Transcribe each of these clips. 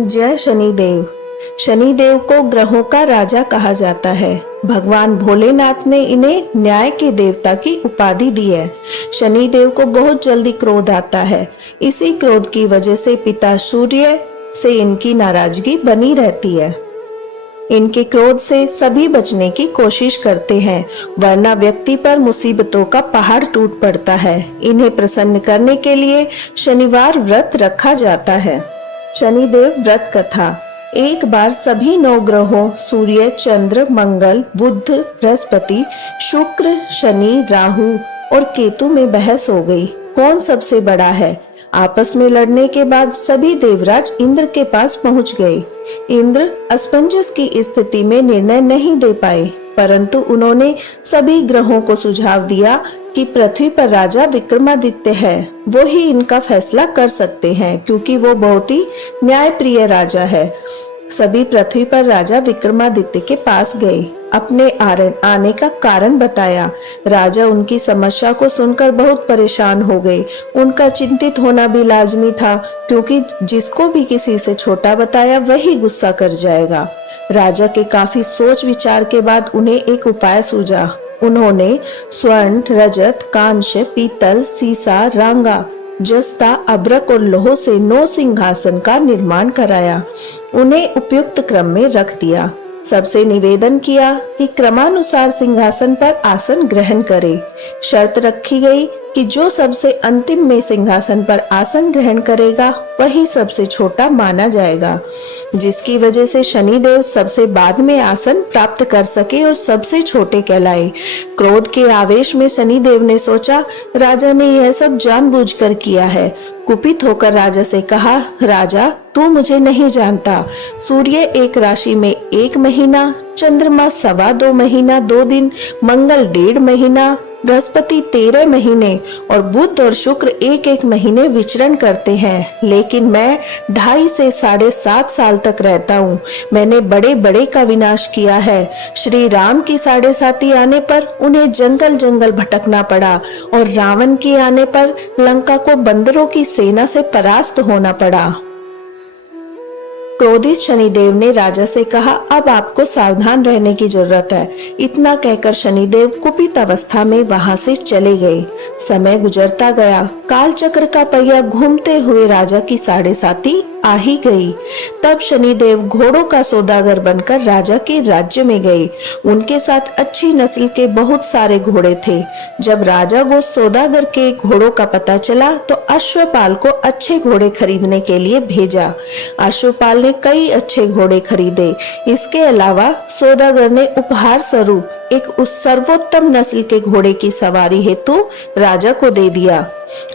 जय शनिदेव। शनिदेव को ग्रहों का राजा कहा जाता है। भगवान भोलेनाथ ने इन्हें न्याय के देवता की उपाधि दी है। शनिदेव को बहुत जल्दी क्रोध आता है। इसी क्रोध की वजह से पिता सूर्य से इनकी नाराजगी बनी रहती है। इनके क्रोध से सभी बचने की कोशिश करते हैं, वरना व्यक्ति पर मुसीबतों का पहाड़ टूट पड़ता है। इन्हें प्रसन्न करने के लिए शनिवार व्रत रखा जाता है। शनिदेव व्रत कथा। एक बार सभी 9 ग्रहों सूर्य, चंद्र, मंगल, बुध, बृहस्पति, शुक्र, शनि, राहु और केतु में बहस हो गई, कौन सबसे बड़ा है। आपस में लड़ने के बाद सभी देवराज इंद्र के पास पहुंच गए। इंद्र असमंजस की स्थिति में निर्णय नहीं दे पाए, परंतु उन्होंने सभी ग्रहों को सुझाव दिया कि पृथ्वी पर राजा विक्रमादित्य है, वो ही इनका फैसला कर सकते हैं, क्योंकि वो बहुत ही न्यायप्रिय राजा है। सभी पृथ्वी पर राजा विक्रमादित्य के पास गए, अपने आने का कारण बताया। राजा उनकी समस्या को सुनकर बहुत परेशान हो गए। उनका चिंतित होना भी लाजमी था, क्योंकि जिसको भी किसी से छोटा बताया वही गुस्सा कर जाएगा। राजा के काफी सोच विचार के बाद उन्हें एक उपाय सूझा। उन्होंने स्वर्ण, रजत, कांस्य, पीतल, सीसा, रांगा, जस्ता, अभ्रक और लोह से 9 सिंहासन का निर्माण कराया। उन्हें उपयुक्त क्रम में रख दिया। सबसे निवेदन किया कि क्रमानुसार सिंहासन पर आसन ग्रहण करे। शर्त रखी गई कि जो सबसे अंतिम में सिंहासन पर आसन ग्रहण करेगा वही सबसे छोटा माना जाएगा, जिसकी वजह से शनिदेव सबसे बाद में आसन प्राप्त कर सके और सबसे छोटे कहलाए। क्रोध के आवेश में शनिदेव ने सोचा, राजा ने यह सब जानबूझकर किया है। कुपित होकर राजा से कहा, राजा तू मुझे नहीं जानता। सूर्य एक राशि में 1 महीना, चंद्रमा 2.25 महीना 2 दिन, मंगल 1.5 महीना, बृहस्पति 13 महीने और बुध और शुक्र 1-1 महीने विचरण करते हैं, लेकिन मैं 2.5 से 7.5 साल तक रहता हूँ। मैंने बड़े बड़े का विनाश किया है। श्री राम की 7.5 आने पर उन्हें जंगल जंगल भटकना पड़ा और रावण की आने पर लंका को बंदरों की सेना से परास्त होना पड़ा। क्रोधित शनिदेव ने राजा से कहा, अब आपको सावधान रहने की जरूरत है। इतना कहकर शनिदेव कुपित अवस्था में वहां से चले गए। समय गुजरता गया। काल चक्र का पहिया घूमते हुए राजा की 7.5 आ ही गई। तब शनिदेव घोड़ों का सौदागर बनकर राजा के राज्य में गए। उनके साथ अच्छी नस्ल के बहुत सारे घोड़े थे। जब राजा को सौदागर के घोड़ों का पता चला तो अश्वपाल को अच्छे घोड़े खरीदने के लिए भेजा। अश्वपाल ने कई अच्छे घोड़े खरीदे। इसके अलावा सौदागर ने उपहार स्वरूप एक उस सर्वोत्तम नस्ल के घोड़े की सवारी हेतु राजा को दे दिया।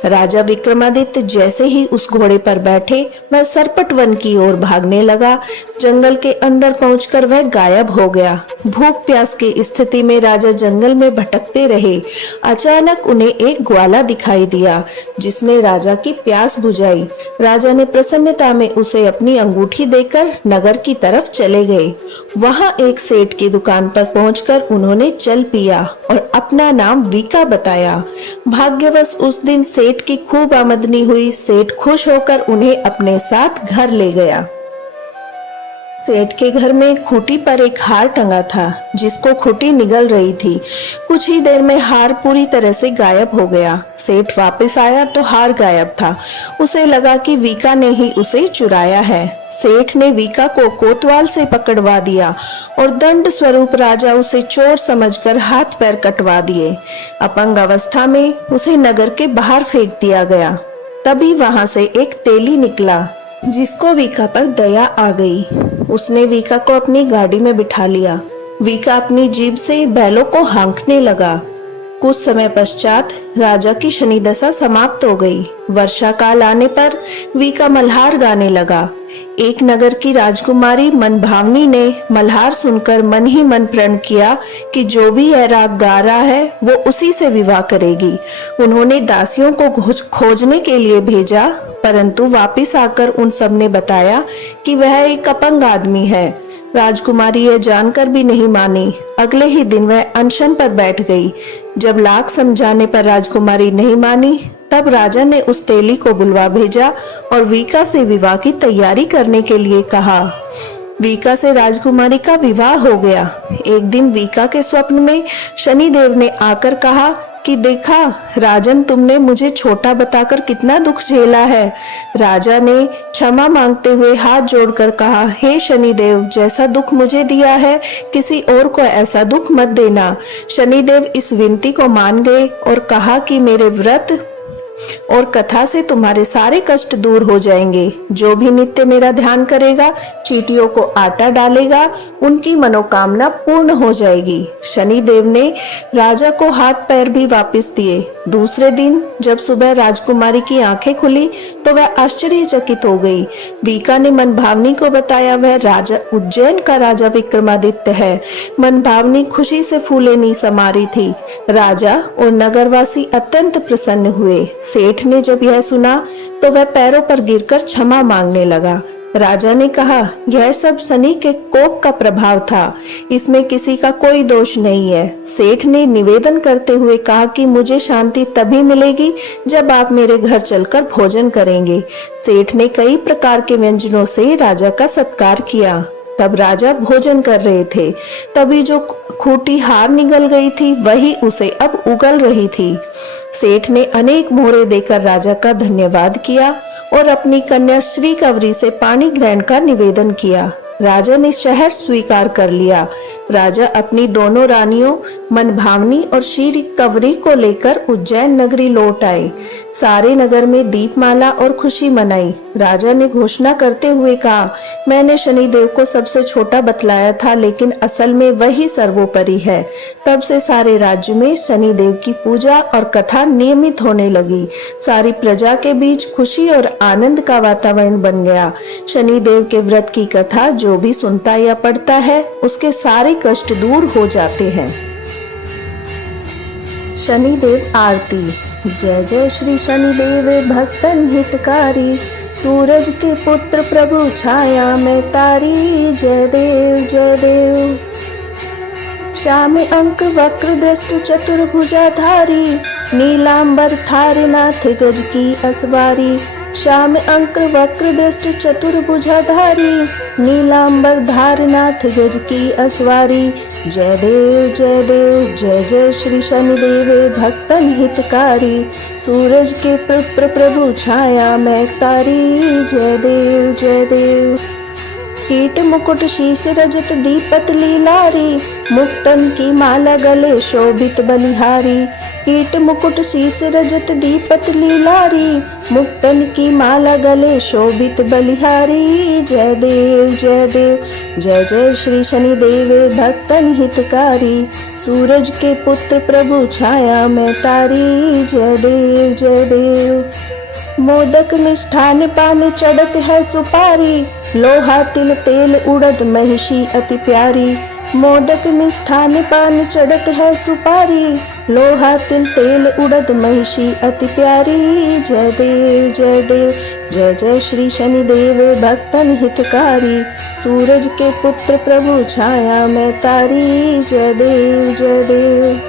राजा विक्रमादित्य जैसे ही उस घोड़े पर बैठे, वह सरपट वन की ओर भागने लगा। जंगल के अंदर पहुंचकर वह गायब हो गया। भूख प्यास की स्थिति में राजा जंगल में भटकते रहे। अचानक उन्हें एक ग्वाला दिखाई दिया, जिसने राजा की प्यास बुझाई। राजा ने प्रसन्नता में उसे अपनी अंगूठी देकर नगर की तरफ चले गए। वहां एक सेठ की दुकान पर पहुंचकर उन्होंने जल पिया और अपना नाम वीका बताया। भाग्यवश उस दिन सेठ की खूब आमदनी हुई। सेठ खुश होकर उन्हें अपने साथ घर ले गया। सेठ के घर में खूंटी पर एक हार टंगा था, जिसको खूंटी निगल रही थी। कुछ ही देर में हार पूरी तरह से गायब हो गया। सेठ वापस आया तो हार गायब था। उसे लगा कि वीका ने ही उसे चुराया है। सेठ ने वीका को कोतवाल से पकड़वा दिया और दंड स्वरूप राजा उसे चोर समझकर हाथ पैर कटवा दिए। अपंग अवस्था में उसे नगर के बाहर फेंक दिया गया। तभी वहां से एक तेली निकला, जिसको वीका पर दया आ गई। उसने वीका को अपनी गाड़ी में बिठा लिया। वीका अपनी जीभ से बैलों को हाँकने लगा। कुछ समय पश्चात राजा की शनि दशा समाप्त हो गई। वर्षा काल आने पर वीका मल्हार गाने लगा। एक नगर की राजकुमारी मनभावनी ने मल्हार सुनकर मन ही मन प्रण किया कि जो भी यह राग गा रहा है वो उसी से विवाह करेगी। उन्होंने दासियों को खोजने के लिए भेजा, परंतु वापस आकर उन सब ने बताया कि वह एक अपंग आदमी है। राजकुमारी यह जानकर भी नहीं मानी। अगले ही दिन वह अनशन पर बैठ गई। जब लाख समझाने पर राजकुमारी नहीं मानी, तब राजा ने उस तेली को बुलवा भेजा और वीका से विवाह की तैयारी करने के लिए कहा। वीका से राजकुमारी का विवाह हो गया। एक दिन वीका के स्वप्न में शनिदेव ने आकर कहा कि देखा राजन, तुमने मुझे छोटा बताकर कितना दुख झेला है। राजा ने क्षमा मांगते हुए हाथ जोड़कर कहा, हे शनिदेव, जैसा दुख मुझे दिया है किसी और को ऐसा दुख मत देना। शनिदेव इस विनती को मान गए और कहा कि मेरे व्रत और कथा से तुम्हारे सारे कष्ट दूर हो जाएंगे। जो भी नित्य मेरा ध्यान करेगा, चींटियों को आटा डालेगा, उनकी मनोकामना पूर्ण हो जाएगी। शनिदेव ने राजा को हाथ पैर भी वापस दिए। दूसरे दिन जब सुबह राजकुमारी की आंखें खुली तो वह आश्चर्यचकित हो गई। वीका ने मनभावनी को बताया वह राजा उज्जैन का राजा विक्रमादित्य है। मनभावनी खुशी से फूले समा रही थी। राजा और नगरवासी अत्यंत प्रसन्न हुए। सेठ ने जब यह सुना तो वह पैरों पर गिरकर क्षमा मांगने लगा। राजा ने कहा, यह सब शनि के कोप का प्रभाव था, इसमें किसी का कोई दोष नहीं है। सेठ ने निवेदन करते हुए कहा कि मुझे शांति तभी मिलेगी जब आप मेरे घर चलकर भोजन करेंगे। सेठ ने कई प्रकार के व्यंजनों से राजा का सत्कार किया। तब राजा भोजन कर रहे थे, तभी जो खूंटी हार निगल गई थी वही उसे अब उगल रही थी। सेठ ने अनेक मोहरे देकर राजा का धन्यवाद किया और अपनी कन्या श्री कवरी से पानी ग्रहण का निवेदन किया। राजा ने शहर स्वीकार कर लिया। राजा अपनी दोनों रानियों मनभावनी और श्री कवरी को लेकर उज्जैन नगरी लौट आए। सारे नगर में दीपमाला और खुशी मनाई। राजा ने घोषणा करते हुए कहा, मैंने शनिदेव को सबसे छोटा बतलाया था, लेकिन असल में वही सर्वोपरि है। तब से सारे राज्य में शनिदेव की पूजा और कथा नियमित होने लगी। सारी प्रजा के बीच खुशी और आनंद का वातावरण बन गया। शनिदेव के व्रत की कथा जो भी सुनता या पढ़ता है उसके सारे कष्ट दूर हो जाते हैं। शनिदेव आरती। जय जय श्री शनिदेव भक्तन हितकारी, सूरज के पुत्र प्रभु छाया में तारी। जय देव जय देव। श्याम अंक वक्र दृष्ट चतुर्भुजाधारी, नीलांबर थारनाथ गज की असवारी। श्याम अंक वक्र दृष्ट चतुर्भुजाधारी, नीलांबर धारनाथ गज की असवारी। जय देव जय देव। जय जय श्री शनिदेव भक्तन हितकारी, सूरज के पुत्र प्रभु छाया में तारी। जय देव जय देव। कीट मुकुट शीश रजत दीपत लीलारी, मुक्तन की माला गले शोभित बलिहारी। कीट मुकुट शीश रजत दीपत लीलारी, मुक्तन की माला गले शोभित बलिहारी। जय देव जय देव। जय जय श्री शनिदेव भक्तन हितकारी, सूरज के पुत्र प्रभु छाया में तारी। जय देव जय देव। मोदक मिष्ठान पान चढ़त है सुपारी, लोहा तिल तेल उड़द महिषी अति प्यारी। मोदक मिष्ठान पान चढ़त है सुपारी, लोहा तिल तेल उड़द महिषी अति प्यारी। जय देव जय देव। जय जय श्री शनिदेव भक्तन हितकारी, सूरज के पुत्र प्रभु छाया में तारी। जय देव जय देव।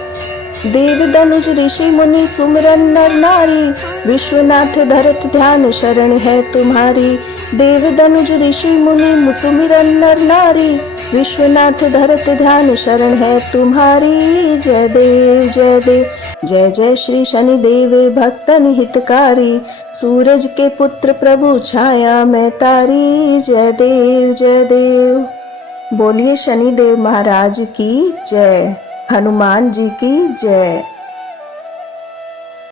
देव धनुज ऋषि मुनि सुमिरन नर नारी, विश्वनाथ धरत ध्यान शरण है तुम्हारी। देव धनुज ऋषि मुनि सुमिरन नर नारी, विश्वनाथ धरत ध्यान शरण है तुम्हारी। जय देव जय देव। जय जय श्री शनिदेव भक्तन हितकारी, सूरज के पुत्र प्रभु छाया में तारी। जय देव जय देव। बोलिए शनिदेव महाराज की जय। हनुमान जी की जय।